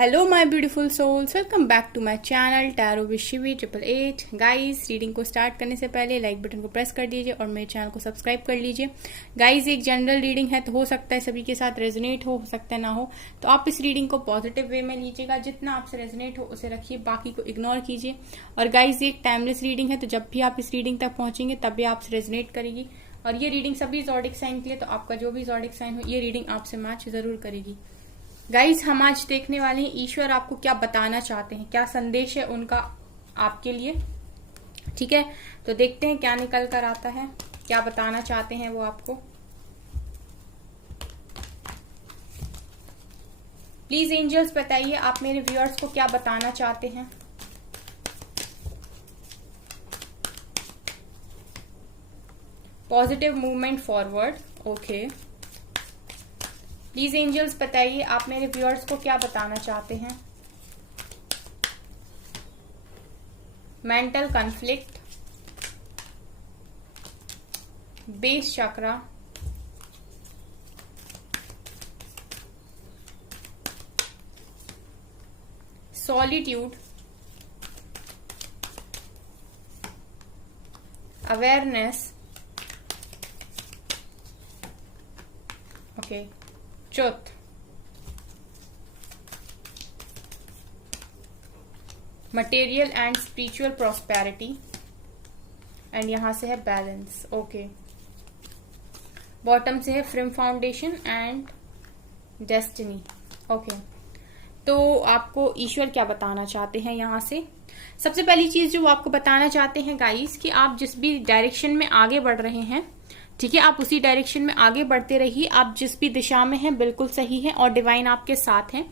Hello my beautiful souls, welcome back to my channel tarot with Shivi 888। Guys, reading को start करने से पहले like button को press कर दीजिए और मेरे चैनल को सब्सक्राइब कर लीजिए। गाइस, एक जनरल रीडिंग है तो हो सकता है सभी के साथ रेजोनेट हो सकता है ना हो, तो आप इस रीडिंग को पॉजिटिव वे में लीजिएगा। जितना आपसे रेजोनेट हो उसे रखिए, बाकी को इग्नोर कीजिए। और गाइस, ये एक टाइमलेस रीडिंग है, तो जब भी आप इस रीडिंग तक पहुंचेंगे तब भी आपसे रेजोनेट करेगी। और ये रीडिंग सभी ज़ोडिक साइन के लिए, तो आपका जो भी ज़ोडिक साइन हो ये रीडिंग आपसे मैच जरूर करेगी। गाइस, हम आज देखने वाले हैं ईश्वर आपको क्या बताना चाहते हैं, क्या संदेश है उनका आपके लिए। ठीक है, तो देखते हैं क्या निकल कर आता है, क्या बताना चाहते हैं वो आपको। प्लीज एंजल्स बताइए आप मेरे व्यूअर्स को क्या बताना चाहते हैं। Positive movement forward, okay. Please angels बताइए आप मेरे व्यूअर्स को क्या बताना चाहते हैं। Mental conflict, base chakra, solitude, awareness, okay, truth, material and spiritual prosperity, and यहां से है बैलेंस, ओके। बॉटम से है firm foundation and destiny, okay. तो आपको ईश्वर क्या बताना चाहते हैं यहां से। सबसे पहली चीज जो वो आपको बताना चाहते हैं गाइस, कि आप जिस भी डायरेक्शन में आगे बढ़ रहे हैं, ठीक है, आप उसी डायरेक्शन में आगे बढ़ते रहिए। आप जिस भी दिशा में हैं बिल्कुल सही है और डिवाइन आपके साथ है।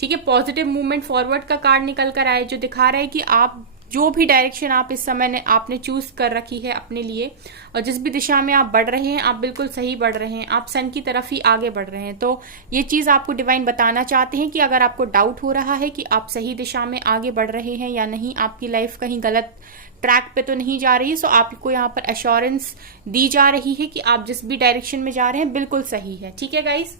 ठीक है, पॉजिटिव मूवमेंट फॉरवर्ड का कार्ड निकल कर आया, जो दिखा रहा है कि आप जो भी डायरेक्शन आप इस समय ने आपने चूज कर रखी है अपने लिए, और जिस भी दिशा में आप बढ़ रहे हैं आप बिल्कुल सही बढ़ रहे हैं, आप सन की तरफ ही आगे बढ़ रहे हैं। तो ये चीज आपको डिवाइन बताना चाहते हैं कि अगर आपको डाउट हो रहा है कि आप सही दिशा में आगे बढ़ रहे हैं या नहीं, आपकी लाइफ कहीं गलत ट्रैक पे तो नहीं जा रही है, सो आपको यहाँ पर एश्योरेंस दी जा रही है कि आप जिस भी डायरेक्शन में जा रहे हैं बिल्कुल सही है। ठीक है गाइस,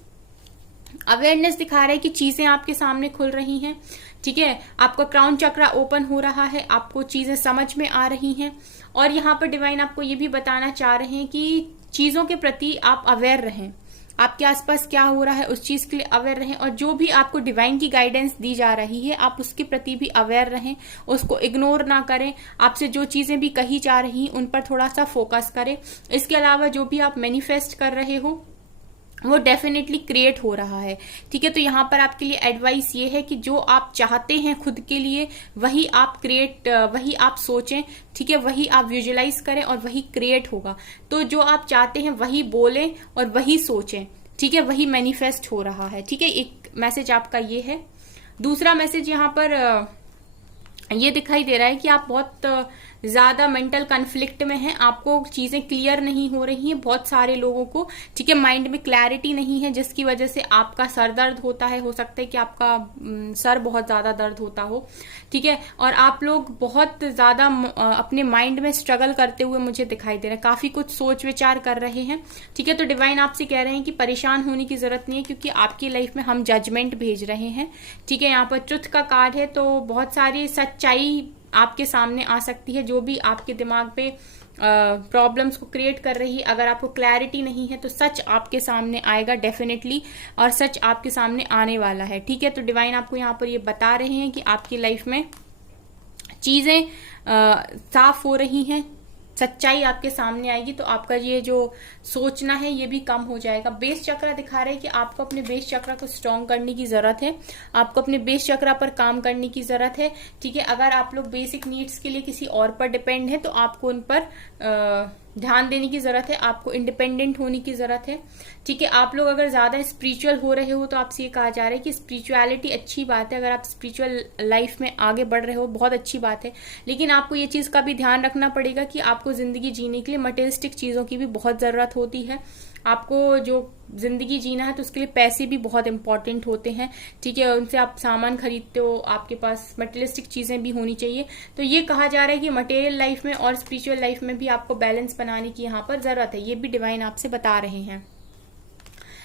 अवेयरनेस दिखा रहा है कि चीजें आपके सामने खुल रही हैं। ठीक है, आपका क्राउन चक्रा ओपन हो रहा है, आपको चीजें समझ में आ रही हैं। और यहाँ पर डिवाइन आपको ये भी बताना चाह रहे हैं कि चीजों के प्रति आप अवेयर रहें, आपके आसपास क्या हो रहा है उस चीज के लिए अवेयर रहें, और जो भी आपको डिवाइन की गाइडेंस दी जा रही है आप उसके प्रति भी अवेयर रहें, उसको इग्नोर ना करें। आपसे जो चीजें भी कही जा रही हैं उन पर थोड़ा सा फोकस करें। इसके अलावा जो भी आप मैनिफेस्ट कर रहे हो वो डेफिनेटली क्रिएट हो रहा है। ठीक है, तो यहाँ पर आपके लिए एडवाइस ये है कि जो आप चाहते हैं खुद के लिए वही आप वही आप सोचें। ठीक है, वही आप विजुअलाइज करें और वही क्रिएट होगा। तो जो आप चाहते हैं वही बोलें और वही सोचें। ठीक है, वही मैनिफेस्ट हो रहा है। ठीक है, एक मैसेज आपका ये है। दूसरा मैसेज यहाँ पर ये दिखाई दे रहा है कि आप बहुत ज्यादा मेंटल कॉन्फ्लिक्ट में हैं, आपको चीजें क्लियर नहीं हो रही हैं बहुत सारे लोगों को। ठीक है, माइंड में क्लैरिटी नहीं है, जिसकी वजह से आपका सर दर्द होता है। हो सकता है कि आपका सर बहुत ज्यादा दर्द होता हो। ठीक है, और आप लोग बहुत ज्यादा अपने माइंड में स्ट्रगल करते हुए मुझे दिखाई दे रहा है, काफी कुछ सोच विचार कर रहे हैं। ठीक है, तो डिवाइन आपसे कह रहे हैं कि परेशान होने की जरूरत नहीं है, क्योंकि आपकी लाइफ में हम जजमेंट भेज रहे हैं। ठीक है, यहाँ पर ट्रुथ का कार्ड है, तो बहुत सारी सच्चाई आपके सामने आ सकती है, जो भी आपके दिमाग पे प्रॉब्लम्स को क्रिएट कर रही है। अगर आपको क्लैरिटी नहीं है तो सच आपके सामने आएगा डेफिनेटली, और सच आपके सामने आने वाला है। ठीक है, तो डिवाइन आपको यहाँ पर ये बता रहे हैं कि आपकी लाइफ में चीजें साफ हो रही हैं, सच्चाई आपके सामने आएगी, तो आपका ये जो सोचना है ये भी कम हो जाएगा। बेस चक्रा दिखा रहा है कि आपको अपने बेस चक्रा को स्ट्रॉन्ग करने की जरूरत है, आपको अपने बेस चक्रा पर काम करने की जरूरत है। ठीक है, अगर आप लोग बेसिक नीड्स के लिए किसी और पर डिपेंड है तो आपको उन पर ध्यान देने की जरूरत है, आपको इंडिपेंडेंट होने की जरूरत है। ठीक है, आप लोग अगर ज्यादा स्पिरिचुअल हो रहे हो तो आपसे ये कहा जा रहा है कि स्पिरिचुअलिटी अच्छी बात है, अगर आप स्पिरिचुअल लाइफ में आगे बढ़ रहे हो बहुत अच्छी बात है, लेकिन आपको ये चीज का भी ध्यान रखना पड़ेगा कि आपको जिंदगी जीने के लिए मटेरियलिस्टिक चीजों की भी बहुत जरूरत होती है। आपको जो जिंदगी जीना है तो उसके लिए पैसे भी बहुत इंपॉर्टेंट होते हैं। ठीक है, उनसे आप सामान खरीदते हो, आपके पास मटेरियलिस्टिक चीजें भी होनी चाहिए। तो ये कहा जा रहा है कि मटेरियल लाइफ में और स्पिरिचुअल लाइफ में भी आपको बैलेंस बनाने की यहाँ पर जरूरत है, ये भी डिवाइन आपसे बता रहे हैं।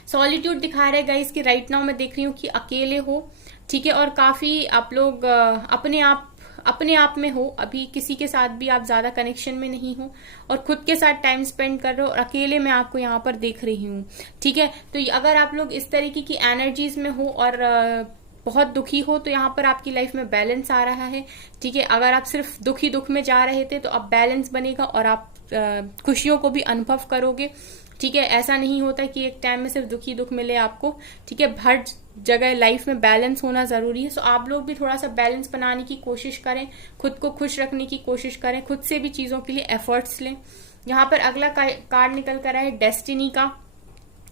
सॉलिट्यूड दिखा रहा है गाइस कि राइट नाउ मैं देख रही हूँ कि अकेले हो, ठीक है, और काफी आप लोग अपने आप में हो, अभी किसी के साथ भी आप ज्यादा कनेक्शन में नहीं हो और खुद के साथ टाइम स्पेंड कर रहे हो और अकेले मैं आपको यहाँ पर देख रही हूँ, ठीक है। तो अगर आप लोग इस तरीके की एनर्जीज में हो और बहुत दुखी हो तो यहाँ पर आपकी लाइफ में बैलेंस आ रहा है, ठीक है। अगर आप सिर्फ दुख में जा रहे थे तो अब बैलेंस बनेगा और आप खुशियों को भी अनुभव करोगे, ठीक है। ऐसा नहीं होता कि एक टाइम में सिर्फ दुख मिले आपको, ठीक है। हर जगह लाइफ में बैलेंस होना जरूरी है। सो आप लोग भी थोड़ा सा बैलेंस बनाने की कोशिश करें, खुद को खुश रखने की कोशिश करें, खुद से भी चीजों के लिए एफर्ट्स लें। यहाँ पर अगला कार्ड निकल कर आया है डेस्टिनी का,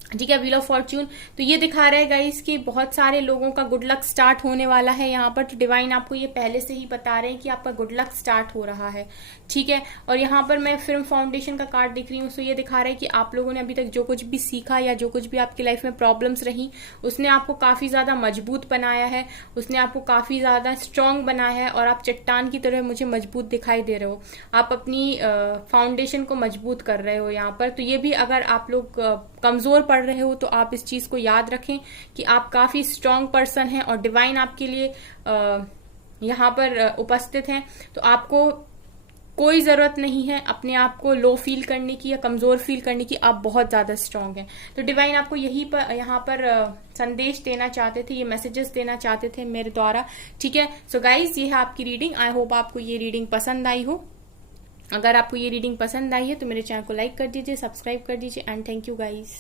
ठीक है, व्हील ऑफ फॉर्च्यून। तो ये दिखा रहा है गाइस कि बहुत सारे लोगों का गुड लक स्टार्ट होने वाला है यहाँ पर। तो डिवाइन आपको ये पहले से ही बता रहे हैं कि आपका गुड लक स्टार्ट हो रहा है, ठीक है। और यहाँ पर मैं फिल्म फाउंडेशन का कार्ड दिख रही हूँ। सो ये दिखा रहा है कि आप लोगों ने अभी तक जो कुछ भी सीखा या जो कुछ भी आपकी लाइफ में प्रॉब्लम्स रही उसने आपको काफी ज्यादा मजबूत बनाया है, उसने आपको काफी ज्यादा स्ट्रांग बनाया है और आप चट्टान की तरह मुझे मजबूत दिखाई दे रहे हो। आप अपनी फाउंडेशन को मजबूत कर रहे हो यहाँ पर। तो ये भी अगर आप लोग कमजोर पड़ रहे हो तो आप इस चीज को याद रखें कि आप काफी स्ट्रांग पर्सन हैं और डिवाइन आपके लिए यहाँ पर उपस्थित हैं। तो आपको कोई जरूरत नहीं है अपने आप को लो फील करने की या कमजोर फील करने की, आप बहुत ज्यादा स्ट्रांग हैं। तो डिवाइन आपको यही पर यहाँ पर संदेश देना चाहते थे, ये मैसेजेस देना चाहते थे मेरे द्वारा, ठीक है। सो गाइज, ये है आपकी रीडिंग। आई होप आपको ये रीडिंग पसंद आई हो। अगर आपको ये रीडिंग पसंद आई है तो मेरे चैनल को लाइक कर दीजिए, सब्सक्राइब कर दीजिए एंड थैंक यू गाइज।